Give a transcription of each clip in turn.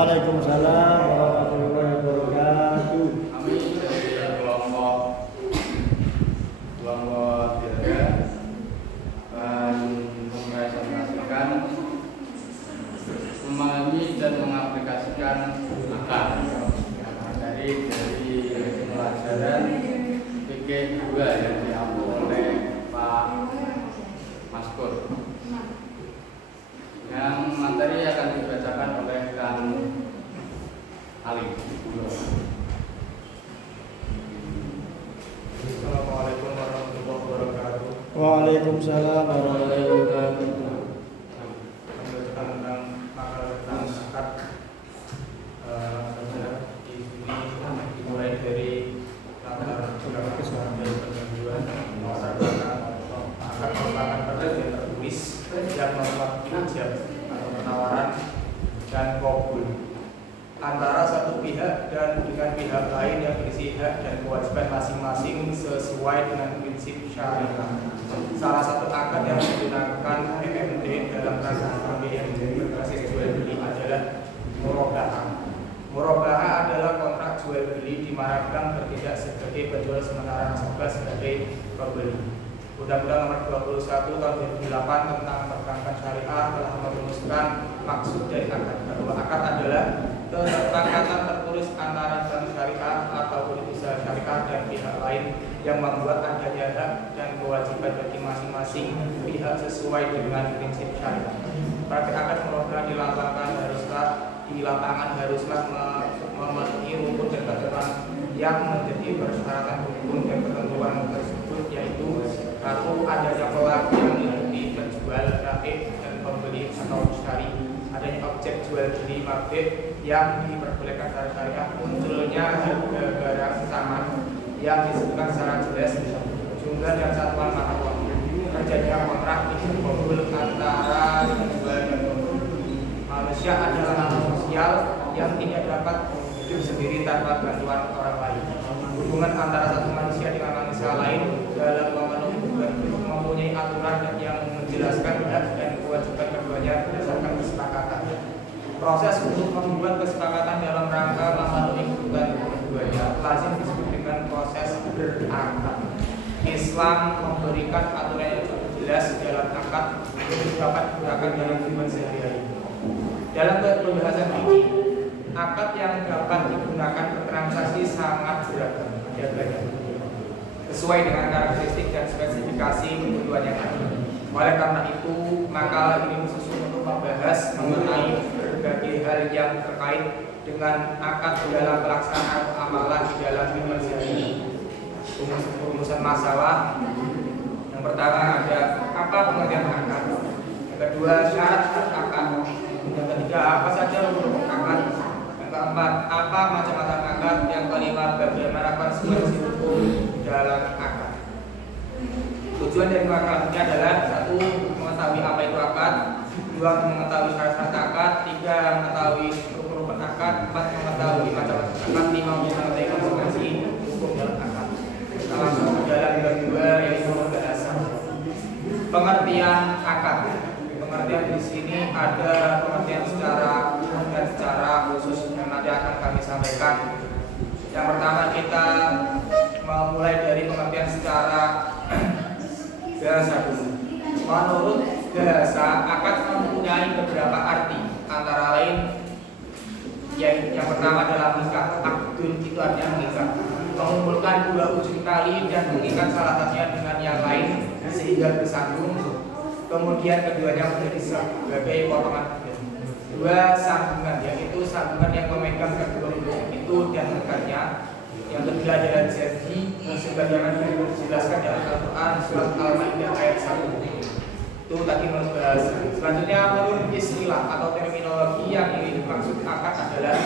Waalaikumsalam warahmatullahi wabarakatuh. Kami dari kelompok Tiada merepresentasikan memahami dan mengaplikasikan akal dari pelajaran fikih 2 yang diambil oleh Pak Maskur. Yang materi akan dibacakan oleh Kang Ali. Assalamualaikum warahmatullahi wabarakatuh. Waalaikumsalam warahmatullahi wabarakatuh. Membacakan tentang akal tentang akad. Di sini dimulai dari latar belakang dari perjanjian akad merupakan perjanjian tertulis yang merupakan ijab atau penawaran dan kabul antara satu pihak dan dengan pihak lain yang berisi hak dan kewajiban masing-masing sesuai dengan prinsip syariah. Salah satu akad yang menggunakan PMD dalam transaksi pembelian berbasis jual beli adalah murabahah. Murabahah adalah kontrak jual beli di mana bank bertindak sebagai penjual sementara nasabah sebagai pembeli. Undang-Undang Nomor 21 Tahun 2008 tentang Perbankan Syariah telah merumuskan maksud dari akad. Bahwa akad adalah kesepakatan tertulis antara bank syariah atau unit usaha syariah dan pihak lain yang membuat adanya hak dan kewajiban bagi masing-masing pihak sesuai dengan prinsip syariah. Praktik akad murabahah di lapangan haruslah memenuhi rukun dan ketentuan yang menjadi persyaratan hukum dan ketentuan tersebut, yaitu satu, adanya pelaku yang meliputi penjual, baik dan pembeli atau mushtari, adanya objek jual beli mabih yang diperbolehkan secara syariah, munculnya harga barang sama yang disebutkan secara jelas, jumlah dan satuan mata uang, terjadinya kontrak kabul antara penjual dan pembeli. Manusia adalah makhluk sosial yang tidak dapat hidup sendiri tanpa bantuan orang lain. Hubungan antara satu manusia dengan manusia lain dalam memenuhi hubungan itu mempunyai aturan yang menjelaskan hak dan kewajiban keduanya berdasarkan kesepakatan. Proses untuk membuat kesepakatan dalam rangka memenuhi hubungan keduanya lazim disebut dengan proses berakad. Islam memberikan aturan yang cukup jelas dalam akad untuk dapat digunakan dalam kehidupan sehari-hari. Dalam pembahasan ini, akad yang dapat digunakan bertransaksi sangat beragam, ada banyak, sesuai dengan karakteristik dan spesifikasi kebutuhan yang ada. Oleh karena itu, makalah ini khusus untuk membahas mengenai berbagai hal yang terkait dengan akad dalam pelaksanaan amalan di dalam kehidupan sehari-hari. Rumusan masalah. Yang pertama ada apa pengertian akad. Yang kedua, syarat akad. Yang ketiga, apa saja rukun akad. Yang keempat, apa macam-macam akad. Yang kelima, bagaimana konsekuensi hukum dalam akad. Tujuan dari makalah ini adalah satu, mengetahui apa itu akad. Dua, mengetahui syarat-syarat akad. Tiga, mengetahui rukun akad. Empat, mengetahui macam-macam akad. Lima, mengetahui konsekuensi hukum dalam akad. Kita langsung ke dalam bab 2, yaitu bahasa pengertian akad. Pengertian di sini ada pengertian secara umum dan secara khusus yang nanti akan kami sampaikan. Yang pertama kita memulai dari pengertian secara bahasa dulu. Menurut bahasa, akad mempunyai beberapa arti, antara lain yang pertama adalah mengikat. Akdun itu artinya mengikat, mengumpulkan dua ujung tali dan mengikat salah satunya dengan yang lain sehingga bersambung. Kemudian keduanya menjadi sebagai potongan. Dua, sambungan, yaitu sambungan yang memegang kedua ujung itu dan mengikatnya. Yang ketiga adalah janji, sebagaimana dijelaskan dalam Al-Quran surat Al-Maidah ayat 1. Itu tadi menurut bahasa. Selanjutnya menurut istilah atau terminologi yang ini dimaksud akad adalah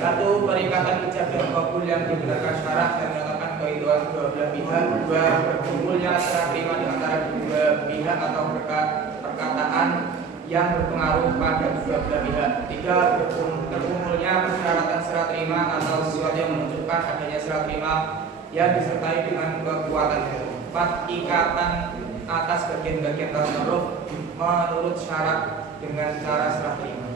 satu, perikatan ijab dan kabul yang digunakan syarat dan menyatakan kaidah kedua belah pihak. Dua, berkumpulnya serah terima di antara dua pihak atau perkataan yang berpengaruh pada kedua belah pihak. Tiga, terkumpulnya persyaratan serah terima atau sesuatu yang menunjukkan adanya serah terima yang disertai dengan kekuatan. Empat, ikatan atas bagian-bagian tasarruf menurut syarat dengan cara serah terima.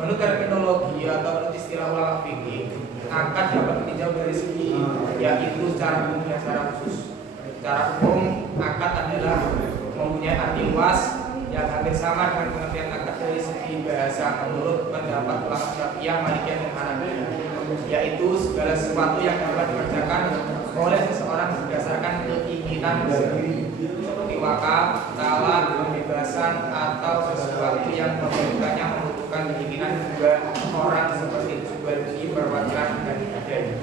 Menurut terminologi atau menurut istilah ulama fikih, akad dapat ditinjau dari segi yaitu secara umum dan secara khusus. Secara umum, akad adalah mempunyai arti luas yang hampir sama dengan pengertian akad dari segi bahasa menurut pendapat ulama Syafi'iyah, Malikiyah dan Hanafiyah, yaitu segala sesuatu yang dapat dikerjakan oleh seseorang berdasarkan keinginan sendiri, seperti wakaf, talak, pembebasan, atau sesuatu yang pembentukannya membutuhkan keinginan dua orang seperti jual beli, perwakilan, dan sebagainya.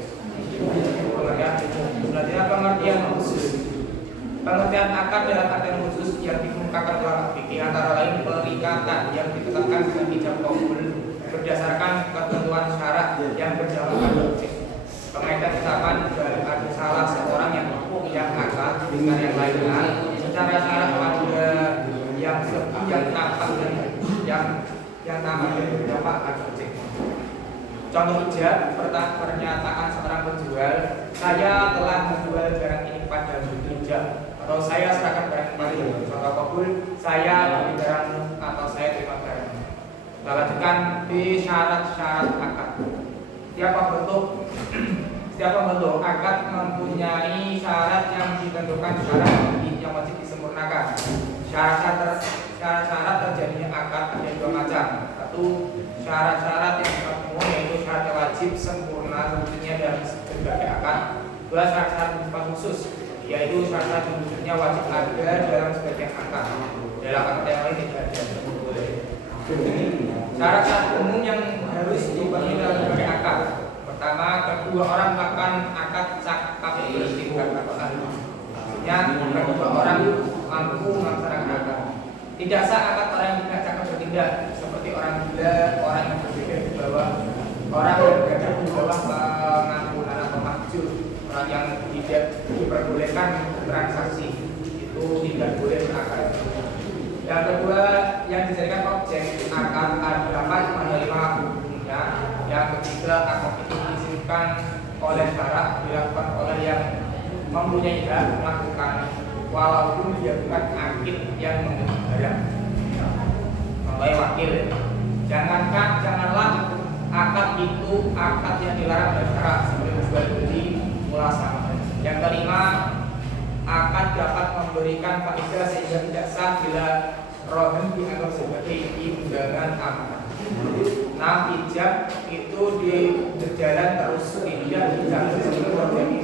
Pengertian khusus. Pengertian akad dalam artian khusus yang dikemukakan ulama fikih antara lain perikatan yang ditetapkan dengan ijab qabul berdasarkan ketentuan syarat yang berdasarkan objek. Pengaitan ucapan dari ada salah seorang yang akad dengan yang lainnya secara syarat pada yang tampak dan yang tampak dan berdampak akan objek. Contoh ijab, pernyataan seorang penjual, saya telah menjual barang ini padamu, ijab. Atau saya serahkan barang kepada contoh kabul, saya beli barangmu atau saya terima barangmu. Kita lanjutkan di syarat-syarat akad. Setiap bentuk akad mempunyai syarat yang ditentukan syarat yang wajib disempurnakan. Syarat-syarat terjadinya akad ada dua macam. Satu, syarat-syarat yang umum yaitu syarat yang wajib sempurna wujudnya dalam berbagai akad. Dua, syarat-syarat bersifat khusus yaitu syarat yang wujudnya wajib ada dalam sebagian akad. Dalam akad yang lain tidak ada. Syarat-syarat umum yang harus dipenuhi dalam berbagai akad. Pertama, kedua orang melakukan akad cakap bertingkat atau ahli. Maksudnya kedua orang mampu melaksanakan akad. Tidak sah akad orang yang tidak cakap bertindak, seperti orang gila, orang yang berbeda di bawah, orang yang berada di bawah pengampunan atau mahjur, orang yang tidak diperbolehkan transaksi itu tidak boleh berakad. Yang kedua, yang dijadikan objek akad dapat menerima hukumnya. Yang ketiga, akad itu diizinkan oleh syarak dilakukan oleh yang mempunyai hak melakukan walaupun dia bukan akid yang memiliki barang. Contohnya wakil. Janganlah akad itu akad yang dilarang oleh syarak seperti jual beli, mulasabah. Yang kelima, akad dapat memberikan faedah sehingga tidak sah bila rohan dianggap sebagai imbangan amanah. Nah, ijab itu berjalan terus tidak sebelum terjadi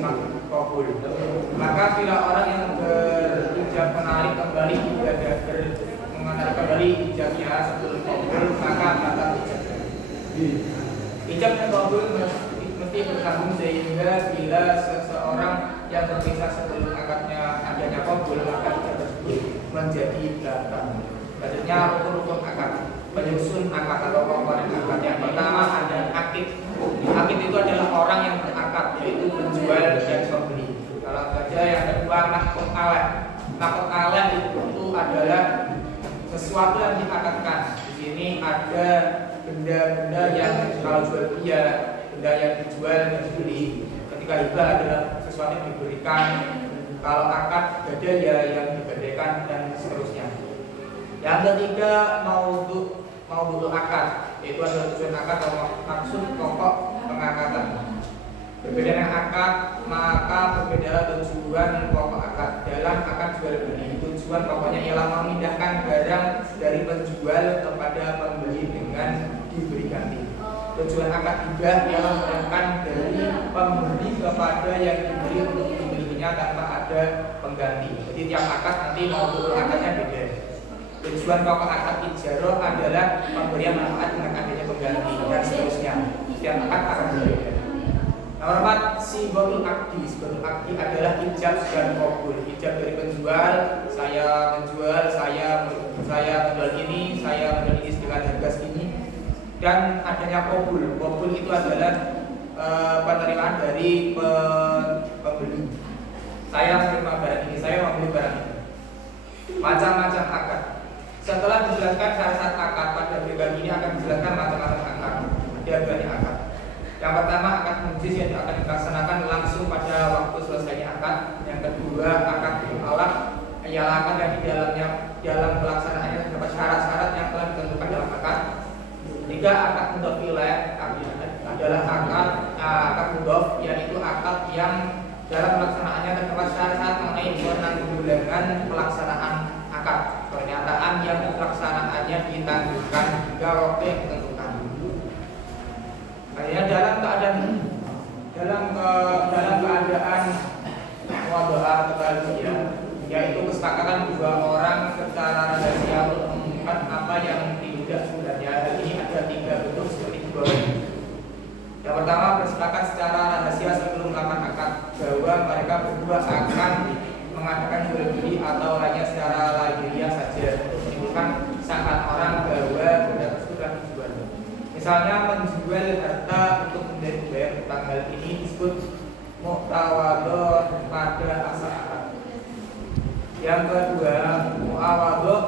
kabul. Maka bila orang yang berijab menarik kembali mengantar kembali ijabnya sebelum kabul, maka batal ijab. Ijab dan kabul mesti bersambung sehingga bila seseorang yang terpisah sebelum akadnya adanya kabul, maka ijab tersebut menjadi batal. Selanjutnya rukun-rukun akad, penyusun akad atau komponen akad. Yang pertama ada akid. Akid itu adalah orang yang berakad, yaitu penjual dan pembeli. Kalau saja yang kedua nakut aleh. Nakut aleh itu adalah sesuatu yang diakadkan. Di sini ada benda-benda yang kalau jual beli ya benda yang dijual dan dibeli. Ketika hibah adalah sesuatu yang diberikan. Kalau akad ada ya yang digadaikan dan seterusnya. Yang ketiga maudhu akad, yaitu adalah tujuan akad atau maksud pokok pengakatan. Berbeda dengan akad, maka berbeda tujuan pokok akad. Dalam akad jual beli, tujuan pokoknya ialah memindahkan barang dari penjual kepada pembeli dengan diberi ganti. Tujuan akad hibah ialah memindahkan dari pembeli kepada yang diberi untuk dibelinya tanpa ada pengganti. Jadi tiap akad nanti maudhu akadnya beda. Tujuan pokok akad ijarah adalah pemberian manfaat dengan adanya pengganti dan seterusnya. Setiap akad akan berbeda. Nomor 4, simbol akdi. Simbol akdi adalah ijab dan qabul. Ijab dari penjual, saya menjual, saya menjual ini, saya menjual ini dengan harga segini. Dan adanya qabul. Qabul itu adalah penerimaan dari pembeli. Saya menerima barang ini, saya membeli barang ini. Macam-macam akad. Setelah dijelaskan syarat-syarat akad, pada berbagai ini akan dijelaskan macam-macam akad. Ada banyak akad. Yang pertama akad mujis yang akan dilaksanakan langsung pada waktu selesainya akad. Yang kedua akad mu'alaq, ialah akad yang di dalam pelaksanaannya terdapat syarat-syarat yang telah ditentukan dalam akad. Ketiga, akad mudhof ilaih adalah akad mudhof, yaitu akad yang dalam pelaksanaannya terdapat syarat-syarat mengenai penanggulangan pelaksanaan akad, pernyataan yang pelaksanaannya ditangguhkan hingga waktu yang ditentukan. Artinya dalam keadaan muwadha'ah atau talbiyah, yaitu kesepakatan dua orang secara rahasia untuk mengumumkan apa yang tidak sebenarnya. Hal ini ada 3 bentuk seperti di bawah. Yang pertama, bersepakat secara rahasia sebelum melakukan akad bahwa mereka berdua akan mengadakan jual beli atau lainnya secara lahiriah saja, menimbulkan sangkaan orang bahwa benda tersebut akan dijual. Misalnya menjual harta untuk membayar utang, hal ini disebut mu'tawadhah pada asal akad. Yang kedua, mu'awadhah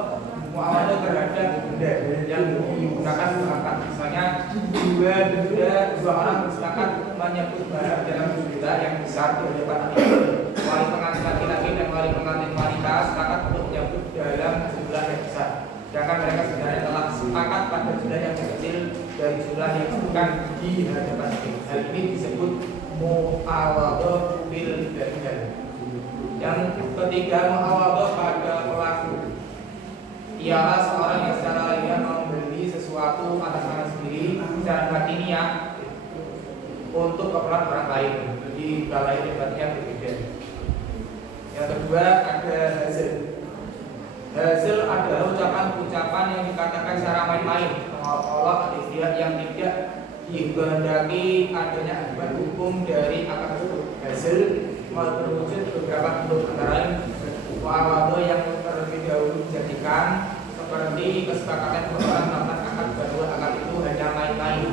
terhadap benda yang digunakan untuk akad. Misalnya dua orang bersepakat menyebut mahar dalam juta yang besar di hadapan wali pengantin laki-laki dan wali pengantin wanita sepakat untuk menyebut dalam jumlah yang besar. Sedangkan mereka sebenarnya telah sepakat pada jumlah yang kecil dari jumlah yang disebutkan di hadapan hakim. Hal ini disebut mu'awadhah bil badal. Yang ketiga, mu'awadhah pada pelaku. Ialah seorang yang secara lahiriah membeli sesuatu atas nama sendiri secara batiniah untuk keperluan orang lain. Jadi kalau lahir dan batiniah berbeda. Yang kedua, ada hasil. Hasil adalah ucapan-ucapan yang dikatakan secara main-main, mengolok istilah yang tidak dikehendaki adanya akibat hukum dari akad tersebut. Hasil berwujud beberapa bentuk, antara lain mu'awadhah yang terlebih dahulu dijadikan seperti kesepakatan orang melakukan akad bahwa akad itu hanya main-main,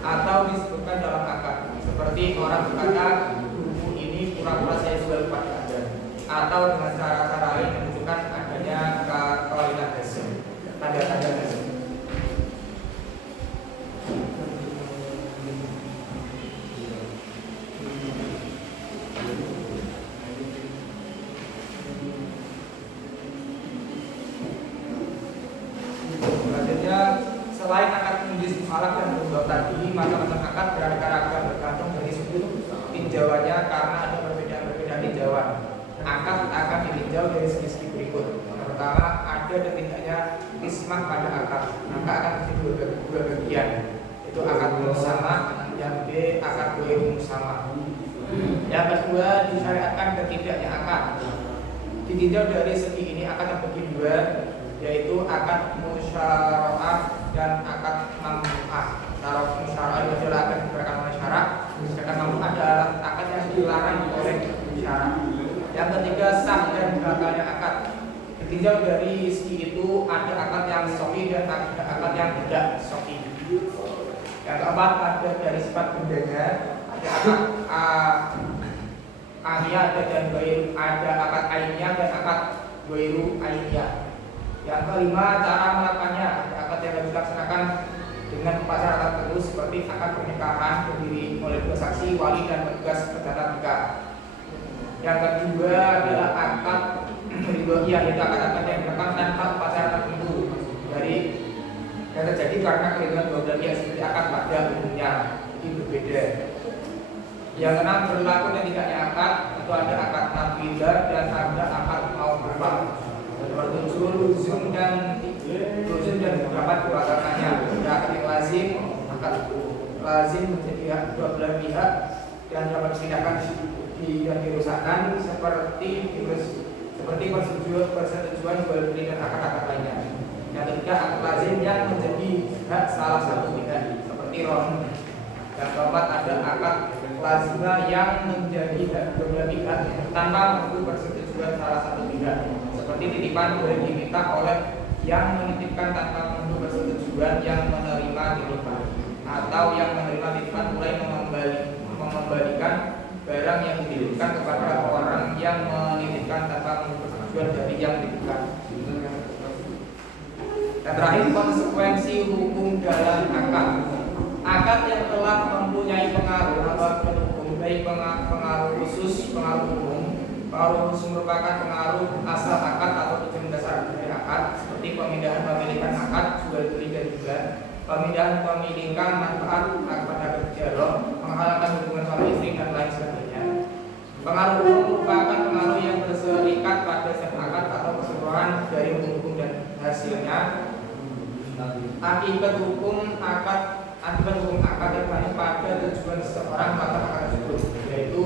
atau disebutkan dalam akad seperti orang berkata buku ini pura-pura saya jual kepada Anda, atau dengan cara-cara lain menunjukkan adanya kualitas hasil, tanda-tanda hasil. Selain akad menjadi mu'alaf dan mudhof tadi, macam-macam akad beraneka-ragam bergantung dari sudut tinjauannya karena ada perbedaan-perbedaan tinjauan. Akad akan ditinjau dari segi-segi berikut. Yang pertama, ada dan tidaknya ismah pada akad, maka akan menjadi dua bagian, yaitu akad musama, yang B akad ghairu musama. Yang kedua, disyariatkan dan tidaknya akad. Ditinjau dari segi ini akad terbagi dua, yaitu akad musyarakah dan akad mamnu'ah. Kalau musyarakah itu adalah akad diberikan oleh syarak, sedangkan mamnu'ah adalah akad yang dilarang oleh syarak. Yang ketiga, sah dan batalnya akad. Ditinjau dari segi itu ada akad yang sahih dan ada akad yang tidak sahih. Yang keempat, ada dari sifat bendanya, ada akad ainiyah dan ghairu, ada akad ainiyah dan akad ghairu ainiyah. Yang kelima, cara melakukannya. Ada akad yang harus dilaksanakan dengan upacara tertentu seperti akad pernikahan terdiri oleh dua saksi, wali dan petugas pencatat nikah. Yang kedua adalah akad ridhoiyah, yaitu akad-akad yang dilakukan tanpa upacara tertentu dari yang terjadi karena keridhaan dua belah pihak seperti akad pada umumnya. Ini berbeda. Yang keenam, berlaku dan tidaknya akad, itu ada akad nafidah dan ada akad mauqufah. Luzum dan beberapa kewajibannya. Ada akad yang lazim, akad lazim menjadi hak dua belah pihak dan dapat dipindahkan dan dirusakkan seperti persetujuan jual beli dan akad-akad lainnya. Yang ketiga, akad lazim yang menjadi hak salah satu pihak seperti ron. Yang keempat, ada akad lazimah yang menjadi hak dua belah pihak tanpa menunggu persetujuan salah satu pihak, seperti titipan boleh diminta oleh yang menitipkan tanpa menunggu persetujuan yang menerima titipan, atau yang menerima titipan mulai mengembalikan barang yang dititipkan kepada orang yang menitipkan tanpa menunggu persetujuan dari yang dititipkan. Dan terakhir, konsekuensi hukum dalam akad. Akad yang telah mempunyai pengaruh atau hukum, baik pengaruh khusus, pengaruh umum. Pengaruh khusus merupakan pengaruh asal akad atau tujuan dasar dari akad, seperti pemindahan pemilikan akad, jual beli dan juga pemindahan pemilikan manfaat pada kerja, menghalalkan hubungan suami istri dan lain sebagainya. Pengaruh hukum merupakan pengaruh yang berserikat pada sepakat atau keseluruhan dari hukum dan hasilnya. Akibat hukum akad tergantung pada tujuan seseorang melakukan akad tersebut, yaitu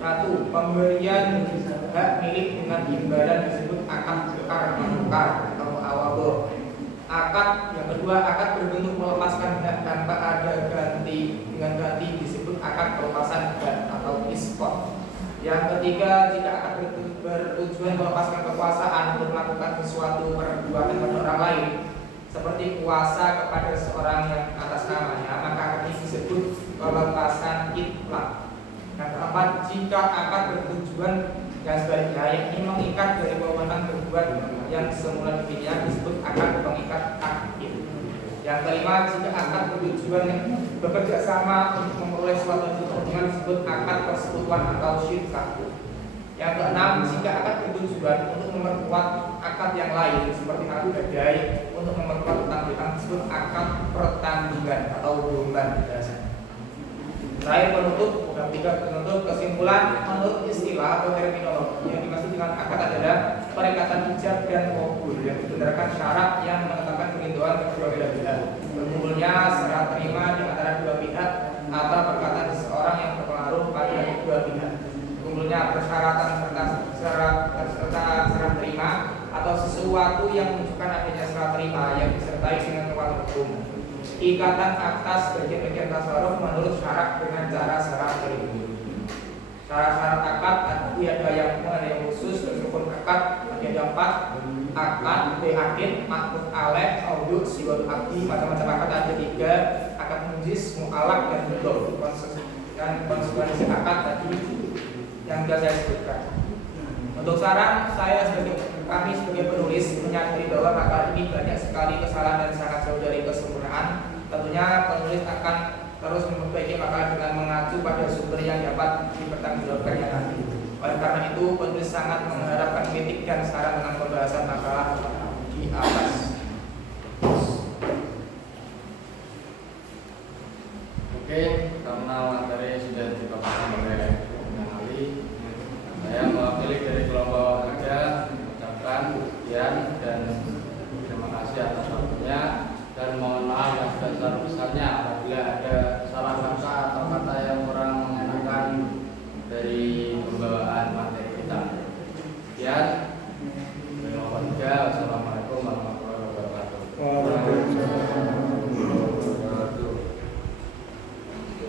1. Pemberian hak milik dengan imbalan disebut akad tukar atau awabo. Yang kedua, akad berbentuk melepaskan hak tanpa ada ganti dengan ganti disebut akad pelepasan hak atau iskot. Yang ketiga, jika akad bertujuan melepaskan kekuasaan untuk melakukan sesuatu perbuatan pada orang lain, seperti kuasa kepada seorang yang atas namanya, maka akad ini disebut pelepasan itlaq. Yang keempat, jika akad bertujuan dan sebaliknya, yakni mengikat dari wewenang berbuat yang semula demikian, disebut akad pengikat akid. Yang kelima, jika akad bertujuan bekerja sama untuk memperoleh suatu keuntungan, disebut akad persekutuan atau syirkah. Yang keenam, jika akad bertujuan untuk memperkuat akad yang lain seperti akad gadai untuk memperkuat utang-piutang, disebut akad pertanggungan atau domban biasa. Terakhir penutup, dan tiga penutup kesimpulan menurut istilah atau terminologi yang dimaksud dengan akad adalah perikatan ijab dan qabul yang dibenarkan syarat yang menetapkan kerinduan kedua belah pihak, berkumpulnya serah terima di antara dua pihak atau perkataan seseorang yang berpengaruh pada kedua pihak, berkumpulnya persyaratan serta serah terima atau sesuatu yang menunjukkan adanya serah terima yang disertai dengan kekuatan hukum. Ikatan atas bagian-bagian tasarruf menurut syarat dengan cara syarat tertentu. Syarat-syarat akad ada yang umum, ada yang khusus. Rukun akad ada 4. Akad, akid, makhluk aleh, audud, siwal akdi, macam-macam akad ada 3. Akad mujis, mu'alak dan mudhof. Dan konsekuensi akad tadi yang sudah saya sebutkan. Untuk saran, kami sebagai penulis menyadari bahwa akad ini banyak sekali kesalahan dan sangat jauh dari kesempurnaan. Tentunya penulis akan terus memperbaiki makalah dengan mengacu pada sumber yang dapat dipertanggungjawabkannya nanti. Oleh karena itu, penulis sangat mengharapkan kritik dan saran tentang pembahasan makalah di atas. Oke, karena materi sudah dipaparkan oleh Bang Ali, saya mewakili dari kelompok kerja mengucapkan sekian dan terima kasih atas waktunya, dan mohon maaf yang sebesar-besarnya apabila ada salah kata atau kata yang kurang mengenakan dari pembawaan materi kita. Sekian.